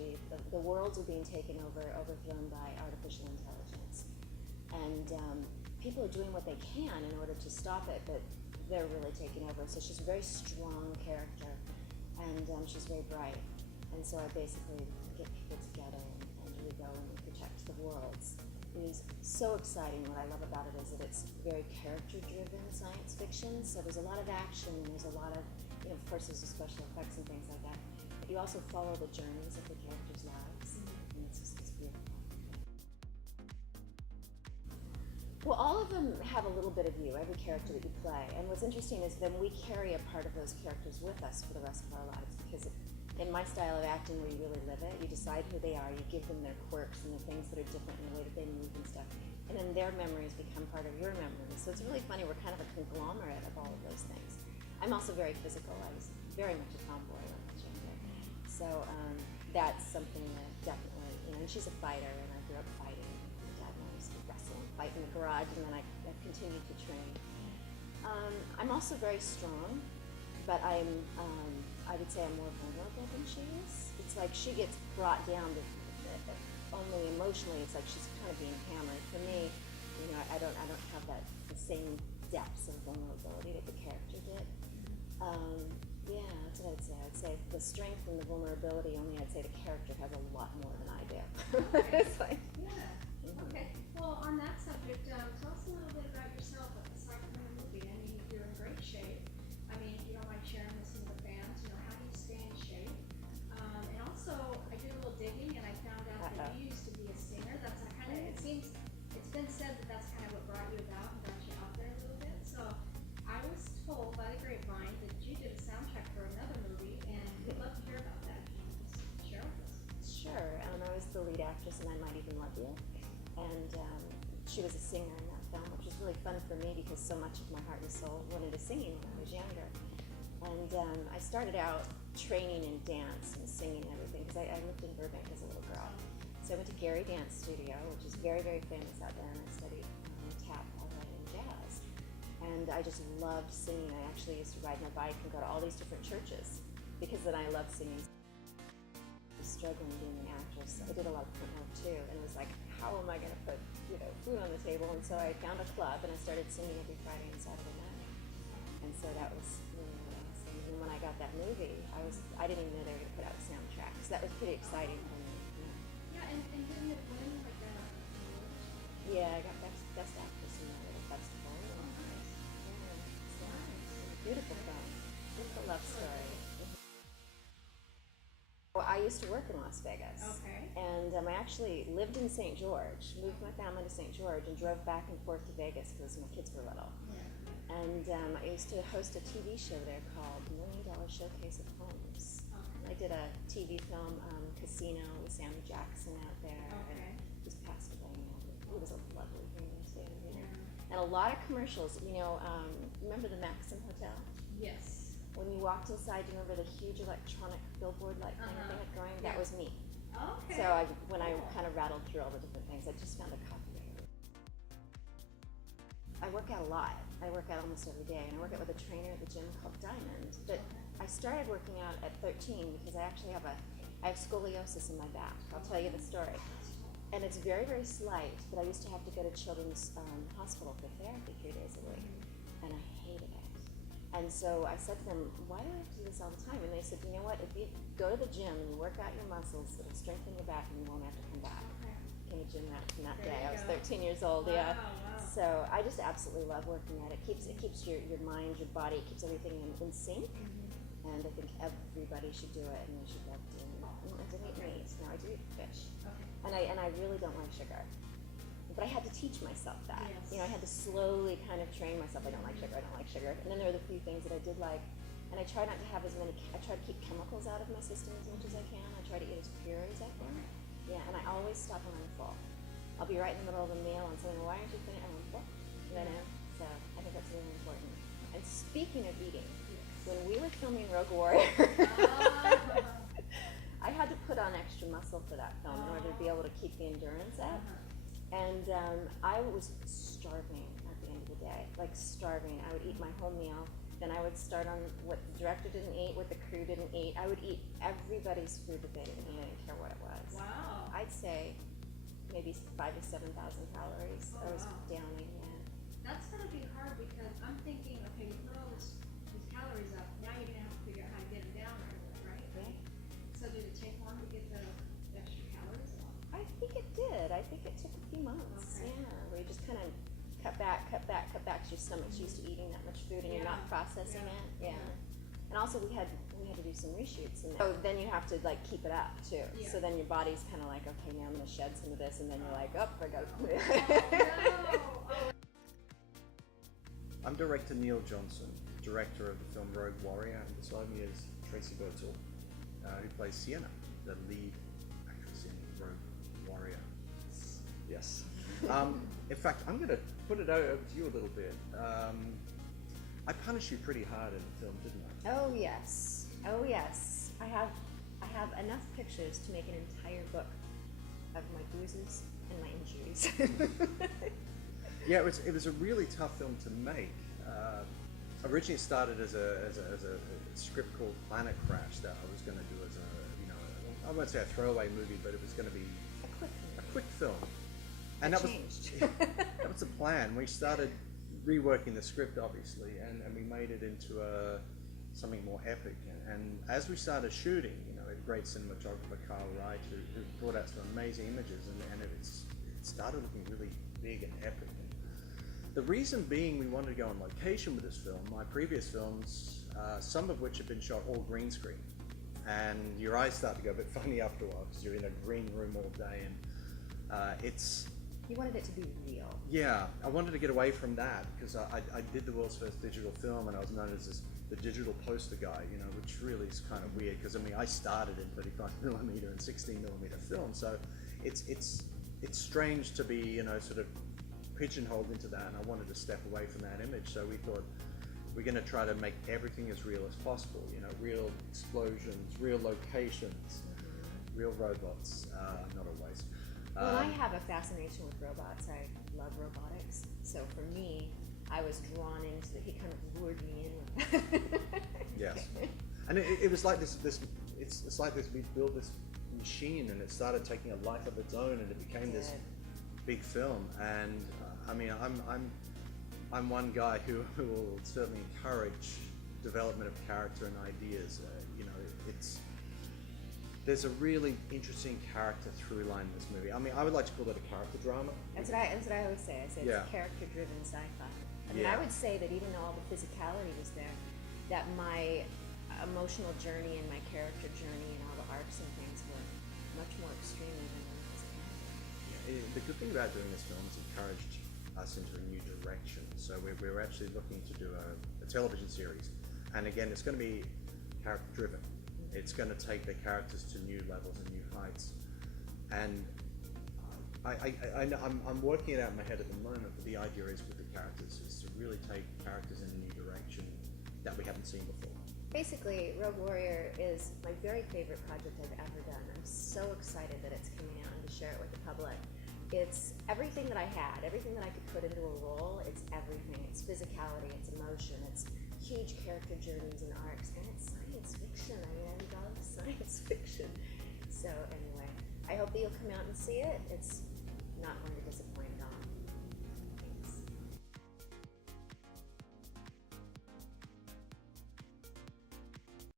technology, the worlds are being taken over, overthrown by artificial intelligence. And people are doing what they can in order to stop it, but they're really taking over. So she's a very strong character, and she's very bright. And so I basically get people together and we go and protect the worlds. It is so exciting. What I love about it is that it's very character-driven science fiction. So there's a lot of action, and there's a lot of, of course there's the special effects and things like that. But you also follow the journeys of the characters' lives, and it's beautiful. Well, all of them have a little bit of you, every character that you play. And what's interesting is then we carry a part of those characters with us for the rest of our lives, because in my style of acting, where you really live it, you decide who they are, you give them their quirks and the things that are different in the way that they move and stuff. And then their memories become part of your memories. So it's really funny, we're kind of a conglomerate of all of those things. I'm also very physical. I was very much a tomboy when I was younger. So that's something that definitely, and she's a fighter, and I grew up fighting. My dad and I used to wrestle and fight in the garage, and then I continued to train. I'm also very strong, but I would say I'm more vulnerable than she is. It's like she gets brought down to only emotionally. It's like she's kind of being hammered. For me, I don't have the same depths of vulnerability that the character did. Yeah, that's what I'd say. I'd say the strength and the vulnerability, only I'd say the character has a lot more than I do. It's like, Okay. Well, on that subject, tell us a little bit about yourself aside from the movie. I mean, you're in great shape. I mean, if you don't mind sharing with some of the fans, how do you stay in shape? And also, I did a little digging, and I found out that you used to be a singer. That's kind of, it seems, it's been said that that's kind of what brought you about and got you out there a little bit. So I was told by the grapevine that you did a soundtrack for another movie, and we'd love to hear about that. Just share with us. Sure. I was the lead actress in I Might Even Love You, and she was a singer in that film, which was really fun for me because so much of my heart and soul went into singing when I was younger. And I started out training in dance and singing and everything because I lived in Burbank as a little girl. So I went to Gary Dance Studio, which is very, very famous out there, and I studied tap, ballet, and jazz. And I just loved singing. I actually used to ride my bike and go to all these different churches because then I loved singing. I was struggling being an actress. I did a lot of print work too, and it was like, how am I going to put food on the table? And so I found a club, and I started singing every Friday and Saturday night. And so that was really awesome. And when I got that movie, I didn't even know they were going to put out a soundtrack, so that was pretty exciting for me. Yeah, and didn't it win like that? Yeah, I got best actress in that little festival. Beautiful film, beautiful love story. Well, I used to work in Las Vegas. Okay. And I actually lived in St. George, moved my family to St. George, and drove back and forth to Vegas because my kids were little. Yeah. And I used to host a TV show there called $1 Million Showcase of Homes. Okay. I did a TV film, Casino, with Sam Jackson out there. Okay. He's passed away now, but it was a lovely thing to do. Yeah. And a lot of commercials. Remember the Maxim Hotel? Yes. When you walked inside, do you remember the huge electronic billboard-like thing that they had going? That was me. Okay. So when I kind of rattled through all the different things, I just found a copy of it. I work out a lot. I work out almost every day, and I work out with a trainer at the gym called Diamond. But I started working out at 13 because I actually have scoliosis in my back. I'll tell you the story. And it's very, very slight, but I used to have to go to Children's Hospital for therapy 3 days a week, and I hated it. And so I said to them, why do I have to do this all the time? And they said, you know what, if you go to the gym and you work out your muscles, it'll strengthen your back and you won't have to come back. Became a gym rat from that day. I was 13 years old, Wow. So I just absolutely love working at it. It keeps your mind, your body, it keeps everything in sync. Mm-hmm. And I think everybody should do it, and they should love doing it. I don't eat meat, now I do eat fish. Okay. And I really don't like sugar. But I had to teach myself that. Yes. I had to slowly kind of train myself. I don't like sugar, I don't like sugar. And then there were the few things that I did like. And I try not to have I try to keep chemicals out of my system as much as I can. I try to eat as pure as I can. Yeah, and I always stop when I'm full. I'll be right in the middle of a meal and someone, why aren't you finished? I'm like, what? So I think that's really important. And speaking of eating, when we were filming Rogue Warrior, I had to put on extra muscle for that film in order to be able to keep the endurance up. And I was starving at the end of the day, like starving. I would eat my whole meal, Then I would start on what the director didn't eat, what the crew didn't eat. I would eat everybody's food that they didn't eat. I didn't care what it was. Wow. I'd say maybe 5,000 to 7,000 calories. Oh, I was wow. downing, yeah. That's gonna be hard because I'm thinking, okay, you put all these calories up, now you're gonna have to figure out how to get them down right away, right? Yeah. So did it take long to get the extra calories off? I think it did. I think it took a few months. Okay. Yeah, where you just kind of cut back, because your stomach's used to eating that much food and you're not Yeah. processing Yeah. it. Yeah. And also we had to do some reshoots, and so then you have to like keep it up too. Yeah. So then your body's kind of like, okay, now I'm gonna shed some of this, and then you're like, oh, I gotta put it. Oh, no. I'm director Neil Johnson, director of the film Rogue Warrior, and beside me is Tracey Birdsall, who plays Sienna, the lead actress in Rogue Warrior. Yes. In fact, I'm going to put it over to you a little bit. I punished you pretty hard in the film, didn't I? Oh yes, oh yes. I have enough pictures to make an entire book of my bruises and my injuries. Yeah, it was a really tough film to make. Originally, it started as a script called Planet Crash that I was going to do as I won't say a throwaway movie, but it was going to be a quick film. And that changed. that was the plan. We started reworking the script, obviously, and we made it into something more epic. And as we started shooting, a great cinematographer, Carl Wright, who brought out some amazing images, and it started looking really big and epic. And the reason being we wanted to go on location with this film. My previous films, some of which have been shot all green screen, and your eyes start to go a bit funny after a while because you're in a green room all day, and it's... You wanted it to be real. Yeah, I wanted to get away from that because I did the world's first digital film, and I was known as the digital poster guy, which really is kind of weird because I started in 35mm and 16mm film, so it's strange to be sort of pigeonholed into that, and I wanted to step away from that image. So we thought we're going to try to make everything as real as possible. Real explosions, real locations, real robots. Not always. Well, I have a fascination with robots. I love robotics. So for me, I was drawn into it. He kind of lured me in with that. Yes. And it was like this it's like this, we built this machine and it started taking a life of its own, and it became this big film. And I'm one guy who will certainly encourage development of character and ideas. There's a really interesting character through line in this movie. I would like to call it a character drama. That's what I always say. I say it's character-driven sci-fi. I mean, I would say that even though all the physicality was there, that my emotional journey and my character journey and all the arcs and things were much more extreme even than the physicality. The good thing about doing this film is it encouraged us into a new direction. So we're actually looking to do a television series, and again, it's going to be character-driven. It's going to take the characters to new levels and new heights. And I'm working it out in my head at the moment, but the idea is with the characters is to really take characters in a new direction that we haven't seen before. Basically, Rogue Warrior is my very favorite project I've ever done. I'm so excited that it's coming out and to share it with the public. It's everything that I had, everything that I could put into a role. It's everything. It's physicality, it's emotion, it's huge character journeys and arcs, and it's science fiction. I love science fiction. So anyway, I hope that you'll come out and see it. It's not going to disappoint at all.